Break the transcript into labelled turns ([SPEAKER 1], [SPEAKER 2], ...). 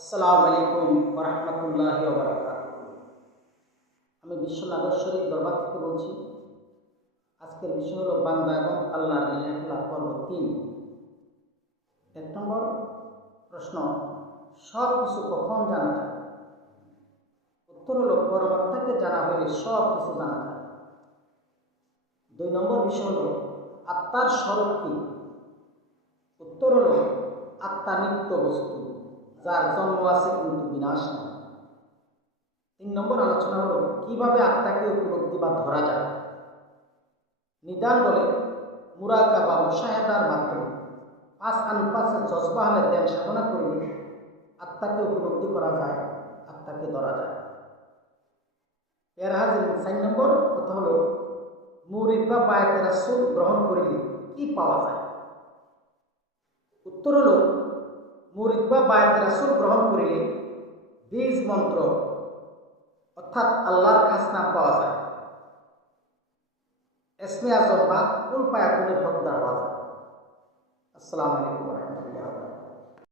[SPEAKER 1] আসসালামু আলাইকুম রহমতুল্লাহ আমি বিশ্বনাথ শরীফ দরবার থেকে বলছি, আজকের বিষয় হলো বান্দা এবং আল্লাহর লেখলা পর্ব তিন। এক নম্বর প্রশ্ন, সব কিছু কখন জানা যায়? উত্তর হলো, পরমাত্মাকে জানা হলে সব কিছু জানা যায়। দুই নম্বর বিষয় হলো, আত্মার স্বরূপ কি? উত্তর হলো, আত্মা নিত্য বস্তু। যার জন্ম আছে কিন্তু বিনাশ নেই তিন নম্বর আলোচনা হলো, কীভাবে আত্মাকে উপলব্ধি বা ধরা যায়? নিদান বলে মুরাকা বা মুশাহেদার মাধ্যমে পাঁচ আনপাসের জজবা হলে ধ্যান সাধনা করলে আত্মাকে উপলব্ধি করা যায়, আত্মাকে ধরা যায়। এর হাজির চার নম্বর কথা হলো, মুরিদ বা বায়াতের সুখ গ্রহণ করিলে কি পাওয়া যায়? উত্তর হলো মুরিদ বা বায়াত রাসুল গ্রহণ করিলে বীজ মন্ত্র অর্থাৎ আল্লাহর খাসনা পাওয়া যায়। এসমে আজম বা কুল পায়াকুলের হকদার হওয়া যায়। আসসালামু আলাইকুম